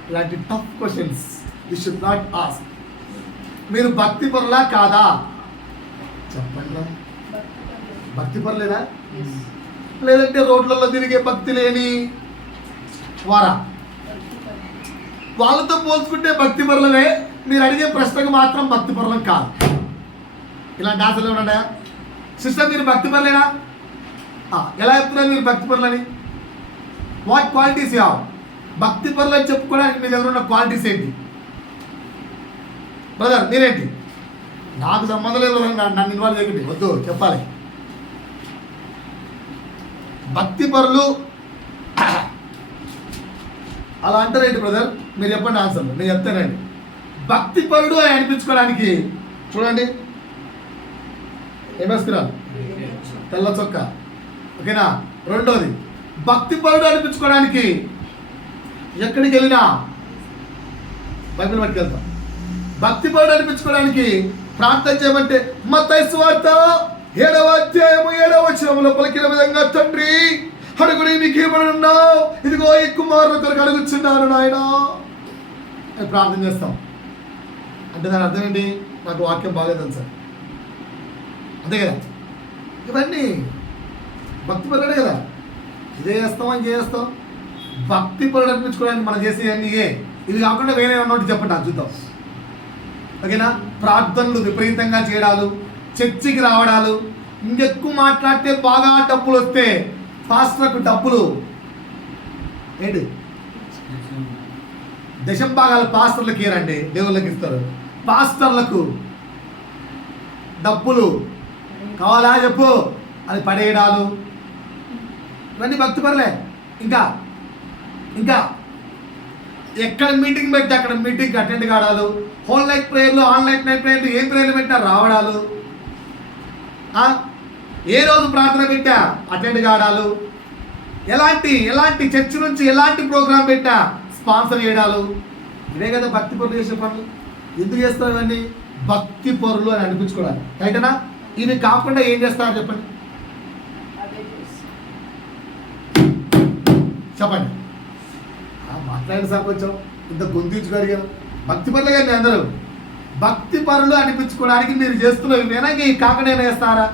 ఇలాంటి tough questions you should not ask. మీరు భక్తి పరులా కాదా చెప్పండి. భక్తి పరులేనా? లేదంటే రోడ్లలో తిరిగే భక్తి లేని వారా? వాళ్ళతో పోల్చుకుంటే భక్తి పరులమే. మీరు అడిగే ప్రశ్నకు మాత్రం భక్తి పరులం కాదు. ఇలాంటి ఆన్సర్లు ఉన్నాయా? సిస్టర్ మీరు భక్తి పరులేనా? ఎలా చెప్తున్నారు మీరు భక్తి పరులని? What qualities you have? భక్తి పరులు అని చెప్పుకోవడానికి మీ దగ్గర ఉన్న క్వాలిటీస్ ఏంటి? బ్రదర్ మీరేంటి? నాకు సంబంధం లేదు, నన్ను ఇన్వాల్వ్ చేయకండి, వద్దు చెప్పాలి. భక్తి పరులు అలా అంటారేంటి బ్రదర్? మీరు చెప్పండి ఆన్సర్లు, నేను చెప్తానండి. భక్తి పరుడు అని అనిపించుకోవడానికి చూడండి ఏమేసుకున్నారు? తెల్ల చొక్క. ఓకేనా? రెండోది భక్తి పరుడు అనిపించుకోవడానికి ఎక్కడికి వెళ్ళినా బైబిల్ పట్టుకెళ్తాం. భక్తి పరుడు అనిపించుకోవడానికి ప్రార్థన చేయమంటే మత్తయి సువార్త 7వ అధ్యాయము 7వ వచనములో పలికిన విధంగా, తండ్రి అడుగుడి నీకేమనున్నావు, ఇదిగో ఈ కుమారుల కొరకు అడుగుచున్నాను నాయనా అని ప్రార్థన చేస్తాం. అంటే దాని అర్థం ఏంటి? నాకు వాక్యం బాగాలేదు సార్, అంతే కదా. ఇవన్నీ భక్తి పరుడే కదా. ఇదే చేస్తాం అని చేస్తాం. భక్తి పరుడు అనిపించుకోవడానికి మనం చేసేవన్నీ ఇవి కాకుండా వేరే ఉన్నట్టు చెప్పండి, నాకు చూద్దాం. ఓకేనా? ప్రార్థనలు విపరీతంగా చేయడాలు, చర్చికి రావడాలు, ఇంకెక్కువ మాట్లాడితే బాగా డబ్బులు వస్తే పాస్టర్లకు డబ్బులు ఏంటి దశం భాగాలు పాస్టర్లకి ఇవ్వరండి, దేవుళ్ళకి ఇస్తారు. పాస్టర్లకు డబ్బులు కావాలా చెప్పు అని పడేయడాలు, ఇవన్నీ భక్తి పరులే. ఇంకా ఇంకా ఎక్కడ మీటింగ్ పెడితే అక్కడ మీటింగ్ అటెండ్ కావడాలు, ఆన్లైన్ ప్రేయర్లు, ఆన్లైన్ ప్రేయర్లు, ఏ ప్రేయర్లు పెట్టినా రావడాలు, ఏ రోజు ప్రార్థన పెట్టా అటెండ్ కావడాలు, ఎలాంటి చర్చ్ నుంచి ఎలాంటి ప్రోగ్రాం పెట్టా స్పాన్సర్ చేయడాలు, ఇవే కదా భక్తి పరులు చేసే పనులు. ఎందుకు చేస్తారు ఇవన్నీ? భక్తి పరులు అని అనిపించుకోవడానికి, రైటనా? ఇవి కాకుండా ఏం చేస్తారు చెప్పండి, చెప్పండి. మాట్లాడిన సార్ కొంచెం ఇంత గొంతించుకోగలిగాను. భక్తి పరులు కానీ అందరూ భక్తి పరులు అనిపించుకోవడానికి మీరు చేస్తున్నవి వినగా ఈ కాకుండా వేస్తారా?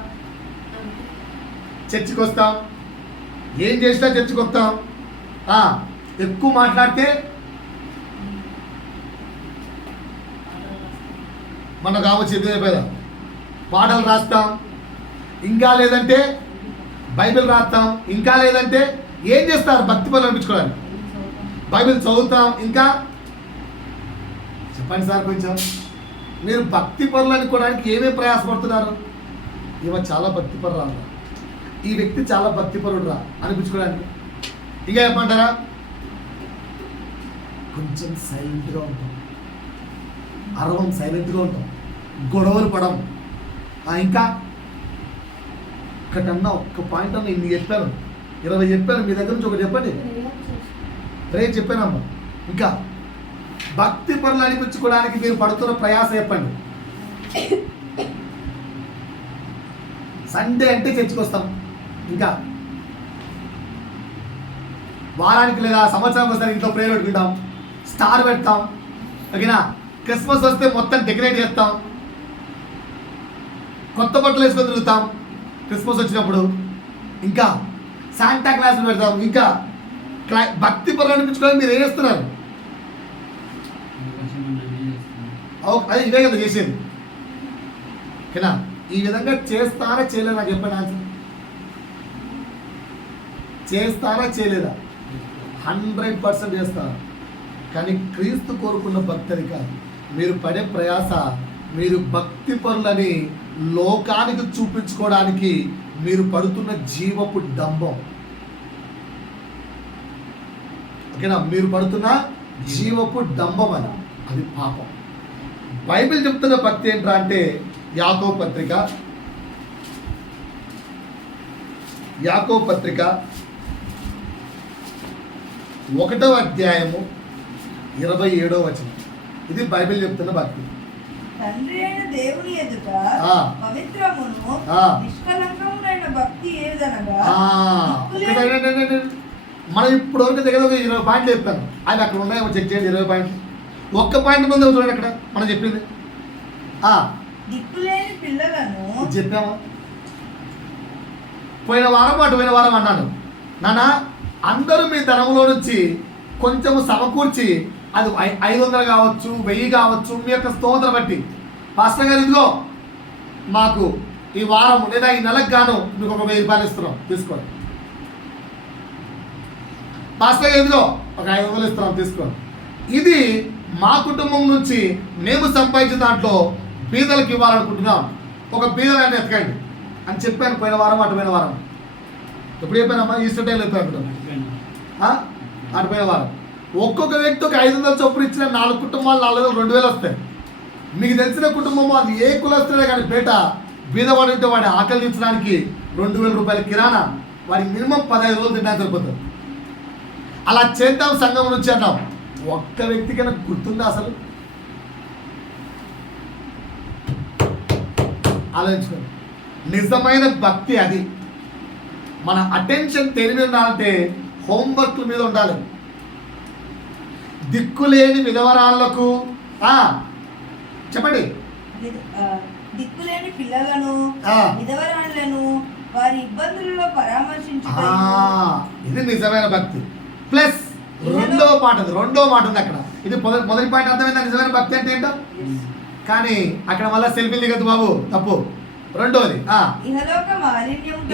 చర్చికి వస్తాం, ఏం చేసినా చర్చికి వస్తాం. ఎక్కువ మాట్లాడితే మన కావచ్చు ఎదురు పేద పాటలు రాస్తాం, ఇంకా లేదంటే బైబిల్ రాస్తాం, ఇంకా లేదంటే ఏం చేస్తారు భక్తి పరులు అనిపించుకోవడానికి? బైబిల్ చదువుతాం. ఇంకా చెప్పండి సార్ కొంచెం. మీరు భక్తి పరులు అనుకోవడానికి ఏమేమి ప్రయాసపడుతున్నారు? ఈమె చాలా భక్తి పరురా, ఈ వ్యక్తి చాలా భక్తి పరుడు రా అనిపించుకోవడానికి. ఇంకా చెప్పమంటారా? కొంచెం సైలెంట్గా ఉంటాం, అరవం సైలెంట్గా ఉంటాం, గొడవలు పడం. ఇంకా ఒకటన్నా ఒక్క పాయింట్ అన్న ఇన్ని చెప్పాను, 20 చెప్పాను, మీ దగ్గర నుంచి ఒకటి చెప్పండి. రేపు చెప్పానమ్మా. ఇంకా భక్తి పనులు అనిపించుకోవడానికి మీరు పడుతున్న ప్రయాస చెప్పండి. సండే అంటే చర్చికి వస్తాం, ఇంకా వారానికి లేదా సంవత్సరానికి వస్తే ఇంట్లో ప్రేయర్ పెట్టుకుంటాం, స్టార్ పెడతాం. ఓకేనా? క్రిస్మస్ వస్తే మొత్తం డెకరేట్ చేస్తాం, కొత్త బట్టలు వేసుకొని తిరుగుతాం క్రిస్మస్ వచ్చినప్పుడు. ఇంకా శాంటా క్లాసులు పెడతాం. ఇంకా భక్తి పనులు అనిపించుకోవాలి. మీరు ఏం చేస్తున్నారు? అదే ఇదే కదా చేసేది. ఓకేనా? ఈ విధంగా చేస్తారా చేయలేదా చెప్పండి ఆన్సర్. చేస్తారా చేయలేదా? 100% చేస్తారు. కానీ క్రీస్తు కోరుకున్న భక్తి అది కాదు. మీరు పడే ప్రయాస, మీరు భక్తి పనులని లోకానికి చూపించుకోవడానికి మీరు పడుతున్న జీవపు డంబం. ఓకేనా? మీరు పడుతున్న జీవపు డంబం అని, అది పాపం. బైబిల్ చెప్తున్న భక్తి ఏంట్రా అంటే యాకోబు పత్రిక 1వ అధ్యాయము 27వ వచనం. ఇది బైబిల్ చెప్తున్న భక్తి. తండ్రి అయిన దేవుని ఎదుట పవిత్రమును నిష్కలంకమునైన భక్తి ఏదనగా, మనం ఇప్పుడు వరకు దగ్గర 20 పాయింట్లు చెప్పాను. అవి అక్కడ ఉన్నాయేమో చెక్ చేయండి. 20 పాయింట్లు. ఒక్క పాయింట్ ముందు చూడండి అక్కడ మనం చెప్పింది. దిక్కులేని పిల్లలను చెప్పామా? పోయిన వారం అన్నాను, నాన్న అందరూ మీ ధనంలో నుంచి కొంచెము సమకూర్చి, అది 500 కావచ్చు, 1000 కావచ్చు, మీ యొక్క స్తోత్రం బట్టి, పాస్టర్ గారు ఇదిగో మాకు ఈ వారం లేదా ఈ నెలకు గాను మీకు ఒక 1000 రూపాయలు ఇస్తున్నాం, తీసుకోండి. పాస్టర్ గారు ఇదిగో ఒక 500 ఇస్తున్నాం, తీసుకోండి. ఇది మా కుటుంబం నుంచి మేము సంపాదించిన దాంట్లో బీదలకు ఇవ్వాలనుకుంటున్నాం, ఒక బీదలను ఎత్తకండి అని చెప్పాను. పోయిన వారం అటుపోయిన వారం ఎప్పుడు చెప్పానమ్మా? ఈస్టర్ టైంలో చెప్పాను. అటుపోయిన వారం ఒక్కొక్క వ్యక్తి ఒక 500 చొప్పున ఇచ్చిన 4 కుటుంబాలు 4,000 2,000 వస్తాయి. మీకు తెలిసిన కుటుంబం అది ఏ కులస్తుడే కానీ పేట బీదవాడు ఉంటే వాడి ఆకలి తీర్చడానికి 2,000 రూపాయల కిరాణా, వాడికి మినిమం 15 రోజులు తినడానికి సరిపోతుంది. అలా చేద్దాం సంఘం నుంచి అన్నాం. ఒక్క వ్యక్తికైనా గుర్తుందా అసలు? ఆలోచించుకోండి. నిజమైన భక్తి అది. మన అటెన్షన్ తెలివి ఉండాలంటే హోంవర్క్ల మీద ఉండాలి. దిక్కులేని విధవరాళ్లకు చెప్పండి. దిక్కులేని పిల్లలను, ఆ. విధవరాళ్లను వారి ఇబ్బందులలో పరామర్శించు. ఇది నిజమైన భక్తి. ప్లస్ రెండో మాట ఉంది అక్కడ. ఇది మొదటి పాయింట్ అర్థమైందా? నిజమైన భక్తి అంటే ఏంటో. కానీ అక్కడ మళ్ళీ సెల్ఫీ దిగదు బాబు, తప్పు. రెండోది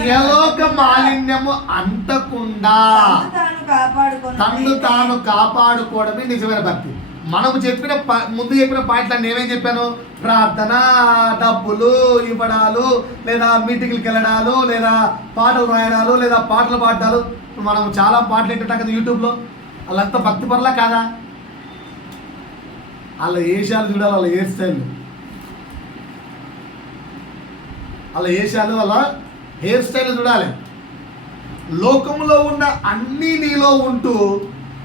ఇహలోక మాలిన్యము అంటకుండా తన్ను తాను కాపాడుకోవడమే నిజమైన భక్తి. మనము చెప్పిన ముందు చెప్పిన పాయింట్లన్నీ ఏమేం చెప్పాను? ప్రార్థన, డబ్బులు ఇవ్వడాలు, లేదా మీటింగ్లకు వెళ్ళడాలు, లేదా పాటలు రాయడాలు, లేదా పాటలు పాడాలు. మనం చాలా పాటలు వింటుంటాం కదా యూట్యూబ్లో. వాళ్ళంతా భక్తి పరులా కాదా? వాళ్ళ ఏషాలు చూడాలి, వాళ్ళ హెయిర్ స్టైల్, వాళ్ళ ఏషాలు, వాళ్ళ హెయిర్ స్టైల్ చూడాలి. లోకంలో ఉన్న అన్నీ నీలో ఉంటూ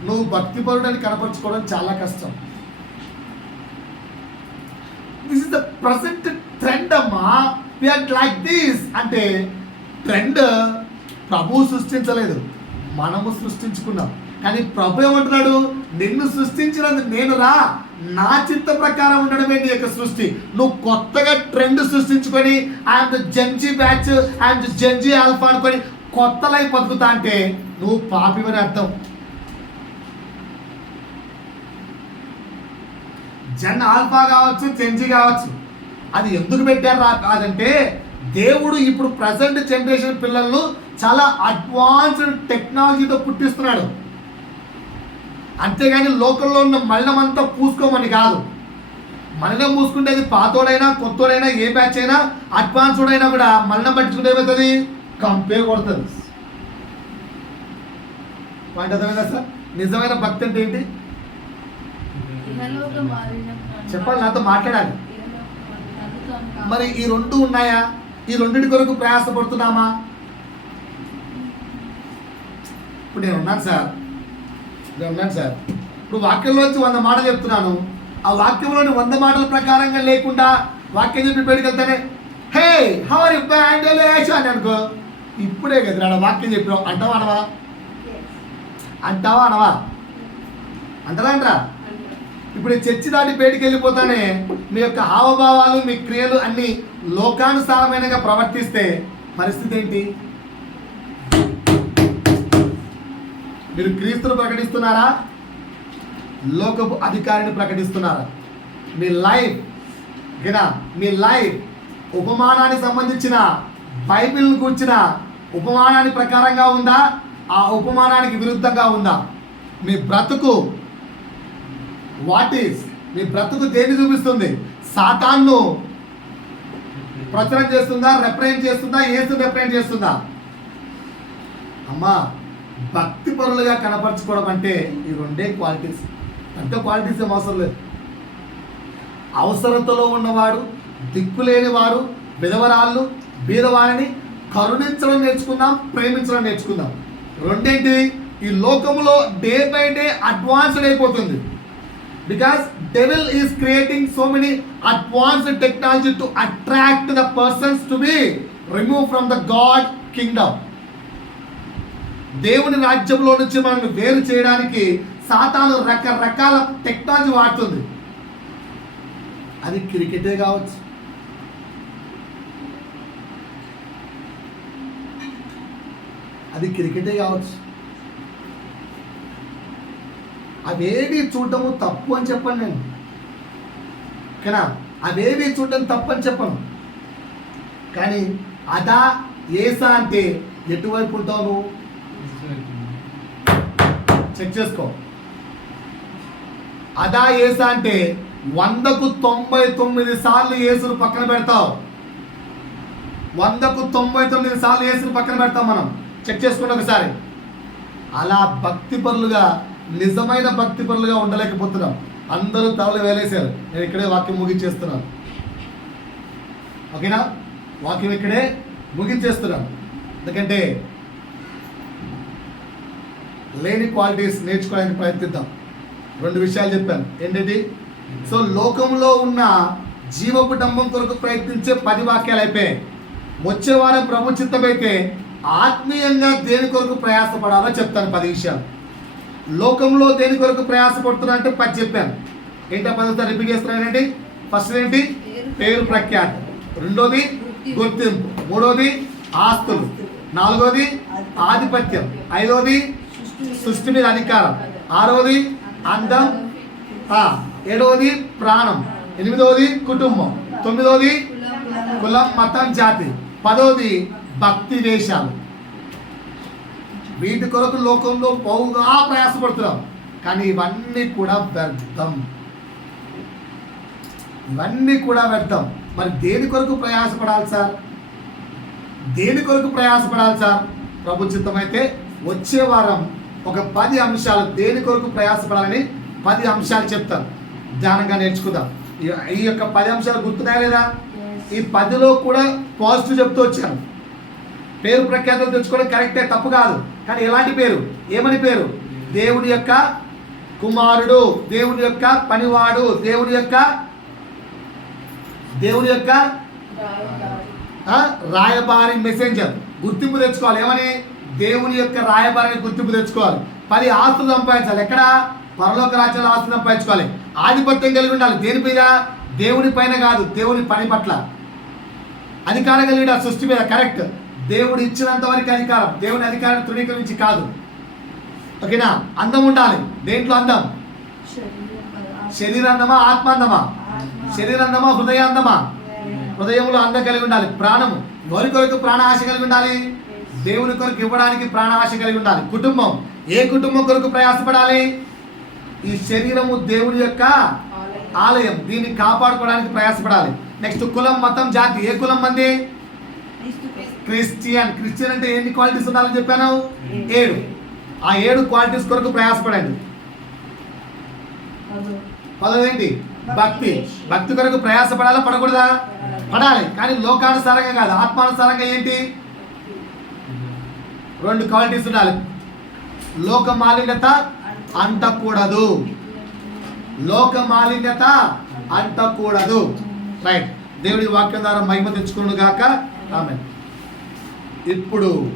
నువ్వు భక్తిపరుడని కనపరుచుకోవడం చాలా కష్టం. This is the present trend అమ్మా. వి ఆర్ లైక్ దిస్ అంటే ట్రెండ్ ప్రభువు సృష్టించలేదు, మనము సృష్టించుకున్నాం. కానీ ప్రభు ఏమంటున్నాడు? నిన్ను సృష్టించినది నేను రా, నా చిత్త ప్రకారం ఉండడమే నీ యొక్క సృష్టి. నువ్వు కొత్తగా ట్రెండ్ సృష్టించుకొని I'm the Gen Z batch, I'm the Gen Z alpha అనుకొని కొత్త లైఫ్ బతుకుతా అంటే నువ్వు పాపివని అర్థం. జన్ ఆల్ఫా కావచ్చు, జెన్జీ కావచ్చు, అది ఎందుకు పెట్టారు అదంటే దేవుడు ఇప్పుడు ప్రజెంట్ జనరేషన్ పిల్లలను చాలా అడ్వాన్స్డ్ టెక్నాలజీతో పుట్టిస్తున్నాడు. అంతేగాని లోకల్లో ఉన్న మలినమంతా పూసుకోమని కాదు. మలినం పూసుకుంటేది పాతోడైనా కొత్తోడైనా ఏ బ్యాచ్ అయినా అడ్వాన్స్డ్ అయినా కూడా మలినం పట్టించుకుంటే ఏమవుతుంది? కంపేర్ కొడుతుంది. పాయింట్ అర్థమైందా సార్? నిజమైన భక్తి అంటే ఏంటి చెప్పాలి, నాతో మాట్లాడాలి. మరి ఈ రెండు ఉన్నాయా? ఈ రెండింటి కొరకు ప్రయాసపడుతున్నామా? ఇప్పుడు నేను ఉన్నాను సార్, ఇప్పుడు వాక్యంలోంచి 100 మాటలు చెప్తున్నాను. ఆ వాక్యంలోని 100 మాటల ప్రకారంగా లేకుండా వాక్యం చెప్పి బయటకు వెళ్తానే హే హౌ ఆర్ యు అని అనుకో, ఇప్పుడే కదా వాక్యం చెప్పినావు అంటావా అనవా? అంటారా అంటారా? ఇప్పుడు చర్చి దాటి బయటికి వెళ్ళిపోతానే మీ యొక్క హావభావాలు, మీ క్రియలు అన్నీ లోకానుసారమైనగా ప్రవర్తిస్తే పరిస్థితి ఏంటి? మీరు క్రీస్తును ప్రకటిస్తున్నారా, లోకపు అధికారిని ప్రకటిస్తున్నారా? మీ లైఫ్ ఉపమానానికి సంబంధించిన బైబిల్ను కూర్చిన ఉపమానానికి ప్రకారంగా ఉందా, ఆ ఉపమానానికి విరుద్ధంగా ఉందా? మీ బ్రతుకు మీ బ్రతుకు దేన్ని చూపిస్తుంది? సాతాన్ను ప్రచురణ చేస్తుందా, రిప్రజెంట్ చేస్తుందా, యేసుని రిప్రజెంట్ చేస్తుందా? అమ్మా, భక్తి పరులుగా కనపరచుకోవడం అంటే ఈ రెండే క్వాలిటీస్. అంత క్వాలిటీస్ ఏం అవసరం లేదు. అవసరతలో ఉన్నవాడు, దిక్కులేని వారు, విధవరాళ్ళు, బీదవారిని కరుణించడం నేర్చుకుందాం, ప్రేమించడం నేర్చుకుందాం. రెండేంటి? ఈ లోకంలో డే బై డే అడ్వాన్స్డ్ అయిపోతుంది. Because devil is creating so many advanced technology to attract the persons to be remove from the God Kingdom. దేవుని రాజ్యంలో నుంచి మనల్ని వేరు చేయడానికి సాతాను రకరకాల టెక్నాలజీ వాడుతుంది. అది క్రికెటే కావచ్చు, అవేవి చూడటము తప్పు అని చెప్పను నేను, ఓకేనా? అవేవి చూడటం తప్పు అని చెప్పను. కానీ అదా ఏసా అంటే ఎటువైపు ఉంటావు నువ్వు? చెక్ చేసుకో. అదా ఏసా అంటే 100కు 99 సార్లు యేసును పక్కన పెడతావు. 100కు 99 సార్లు యేసును పక్కన పెడతాం మనం. చెక్ చేసుకోండి ఒకసారి. అలా భక్తిపరులుగా, నిజమైన భక్తిపరులుగా ఉండలేకపోతున్నాం. అందరూ తలలు వేలేశారు. నేను ఇక్కడే వాక్యం ముగించేస్తున్నాను, ఓకేనా? వాక్యం ఇక్కడే ముగించేస్తున్నాను. ఎందుకంటే లేని క్వాలిటీస్ నేర్చుకోవడానికి ప్రయత్నిద్దాం. 2 విషయాలు చెప్పాను. ఏంటంటే సో లోకంలో ఉన్న జీవకుటుంబం కొరకు ప్రయత్నించే 10 వాక్యాలు అయిపోయాయి. వచ్చే వారం ప్రభు చిత్తమైతే ఆత్మీయంగా దేని కొరకు ప్రయాసపడాలో చెప్తాను 10 విషయాలు. లోకంలో దేని కొరకు ప్రయాసపడుతున్నా అంటే 10 చెప్పాను. ఏంటి 10 రిపీట్ చేస్తున్నానండి. ఫస్ట్ ఏంటి? పేరు ప్రఖ్యాతి. రెండోది గుర్తింపు. మూడోది ఆస్తులు. నాలుగోది ఆధిపత్యం. ఐదోది సృష్టి మీద అధికారం. ఆరోది అందం. ఏడవది ప్రాణం. ఎనిమిదవది కుటుంబం. తొమ్మిదవది కులం, మతం, జాతి. 10వది భక్తి వేషాలు. వీటి కొరకు లోకంలో బహుగా ప్రయాసపడుతున్నాం, కానీ ఇవన్నీ కూడా వ్యర్థం. ఇవన్నీ కూడా వ్యర్థం. మరి దేని కొరకు ప్రయాసపడాలి సార్? దేని కొరకు ప్రయాసపడాలి సార్? ప్రభు చిత్తమైతే వచ్చే వారం ఒక 10 అంశాలు దేని కొరకు ప్రయాసపడాలని 10 అంశాలు చెప్తాను. ధ్యానంగా నేర్చుకుందాం. ఈ యొక్క 10 అంశాలు గుర్తున్నాయా లేదా? ఈ 10లో కూడా పాజిటివ్ చెప్తూ వచ్చాను. పేరు ప్రఖ్యాతులు తెచ్చుకోవడం కరెక్టే, తప్పు కాదు. కానీ ఎలాంటి పేరు? ఏమని పేరు? దేవుని యొక్క కుమారుడు, దేవుని యొక్క పనివాడు, దేవుని యొక్క రాయబారి, మెసెంజర్. గుర్తింపు తెచ్చుకోవాలి. ఏమని? దేవుని యొక్క రాయబారిని గుర్తింపు తెచ్చుకోవాలి. 10 ఆస్తులు సంపాదించాలి. ఎక్కడ? పరలోక రాజ్యంలో ఆస్తులు సంపాదించుకోవాలి. ఆధిపత్యం కలిగి ఉండాలి. దేని మీద? దేవుని పైన కాదు, దేవుని పని పట్ల అధికారం కలిగి ఉండాలి. సృష్టి మీద. కరెక్ట్. దేవుడు ఇచ్చినంత వరకు అధికారం, దేవుని అధికారాన్ని తృణీకరించి కాదు. ఓకేనా? అందం ఉండాలి. దేంట్లో అందం? శరీరాందమా, ఆత్మాందమా? శరీరాందమా, హృదయాందమా? హృదయంలో అందం కలిగి ఉండాలి. ప్రాణము. ఎవరి కొరకు ప్రాణ ఆశ కలిగి ఉండాలి? దేవుని కొరకు ఇవ్వడానికి ప్రాణ ఆశ కలిగి ఉండాలి. కుటుంబం. ఏ కుటుంబం కొరకు ప్రయాసపడాలి? ఈ శరీరము దేవుని యొక్క ఆలయం, దీన్ని కాపాడుకోవడానికి ప్రయాసపడాలి. నెక్స్ట్ కులం, మతం, జాతి. ఏ కులం మంది? క్రిస్టియన్. క్రిస్టియన్ అంటే ఎన్ని క్వాలిటీస్ ఉండాలని చెప్పాను? 7. ఆ 7 క్వాలిటీస్ కొరకు ప్రయాసపడండి. 10 ఏంటి? భక్తి. భక్తి కొరకు ప్రయాసపడాలా, పడకూడదా? పడాలి. కానీ లోకానుసారంగా కాదు, ఆత్మానుసారంగా. ఏంటి? 2 క్వాలిటీస్ ఉండాలి. లోక మాలిన్యత అంటకూడదు. లోక మాలిన్యత అంటకూడదు. రైట్. దేవుడి వాక్యం ద్వారా మహిమ తెచ్చుకును గాక. ఆమేన్. ఇప్పుడు